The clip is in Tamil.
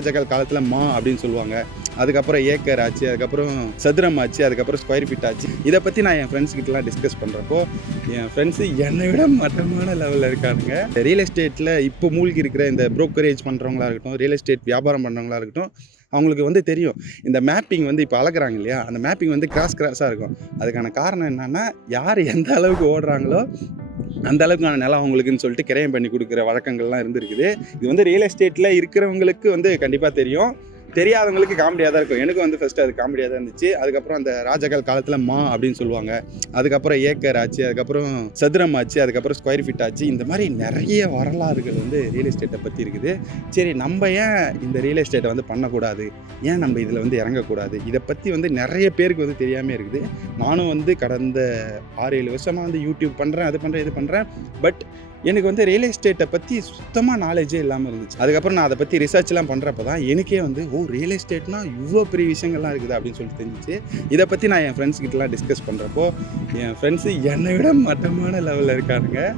ராஜகால் காலத்தில் அப்படின்னு சொல்லுவாங்க. அதுக்கப்புறம் ஏக்கர் ஆச்சு, அதுக்கப்புறம் சதுரம் ஆச்சு, அதுக்கப்புறம் ஸ்கொயர் ஃபீட் ஆச்சு. இதை பற்றி நான் என் ஃப்ரெண்ட்ஸ்கிட்டலாம் டிஸ்கஸ் பண்ணுறப்போ என் ஃப்ரெண்ட்ஸு என்னை விட மட்டமான லெவலில் இருக்கானுங்க. ரியல் எஸ்டேட்டில் இப்போ மூழ்கி இருக்கிற இந்த ப்ரோக்கரேஜ் பண்ணுறவங்களா இருக்கட்டும், ரியல் எஸ்டேட் வியாபாரம் பண்ணுறவங்களா இருக்கட்டும், அவங்களுக்கு தெரியும். இந்த மேப்பிங் இப்போ அளக்குறாங்க இல்லையா, அந்த மேப்பிங் கிராஸாக இருக்கும். அதுக்கான காரணம் என்னென்னா, யார் எந்த அளவுக்கு ஓடுறாங்களோ அந்த அளவுக்கான நிலம் அவங்களுக்குன்னு சொல்லிட்டு கிரயம் பண்ணி கொடுக்குற வழக்கங்கள்லாம் இருந்திருக்குது. இது ரியல் எஸ்டேட்டில் இருக்கிறவங்களுக்கு கண்டிப்பாக தெரியும். தெரியாதவங்களுக்கு காமெடியாக தான் இருக்கும். எனக்கு ஃபஸ்ட்டு அது காமெடியாக தான் இருந்துச்சு. அதுக்கப்புறம் அந்த ராஜகால் காலத்தில் அப்படின்னு சொல்லுவாங்க. அதுக்கப்புறம் ஏக்கர் ஆச்சு, அதுக்கப்புறம் சதுரம் ஆச்சு, அதுக்கப்புறம் ஸ்கொயர் ஃபீட் ஆச்சு. இந்த மாதிரி நிறைய வரலாறுகள் ரியல் எஸ்டேட்டை பற்றி இருக்குது. சரி, நம்ம ஏன் இந்த ரியல் எஸ்டேட்டை பண்ணக்கூடாது, ஏன் நம்ம இதில் இறங்கக்கூடாது, இதை பற்றி நிறைய பேருக்கு தெரியாமல் இருக்குது. நானும் கடந்த 6-7 வருஷமாக யூடியூப் பண்ணுறேன், அது பண்ணுறேன், இது பண்ணுறேன். பட் எனக்கு ரியல் எஸ்டேட்டை பற்றி சுத்தமாக நாலேஜே இல்லாமல் இருந்துச்சு. அதுக்கப்புறம் நான் அதை பற்றி ரிசர்ச்லாம் பண்ணுறப்ப தான் எனக்கே ரியல் எஸ்டேட்னா இவ்வளோ பெரிய விஷயங்கள்லாம் இருக்குது அப்படின்னு சொல்லிட்டு தெரிஞ்சிச்சு. இதை பற்றி நான் என் ஃப்ரெண்ட்ஸ்கிட்டலாம் டிஸ்கஸ் பண்ணுறப்போ என் ஃப்ரெண்ட்ஸு என்னை விட மட்டமான லெவலில் இருக்கானுங்க.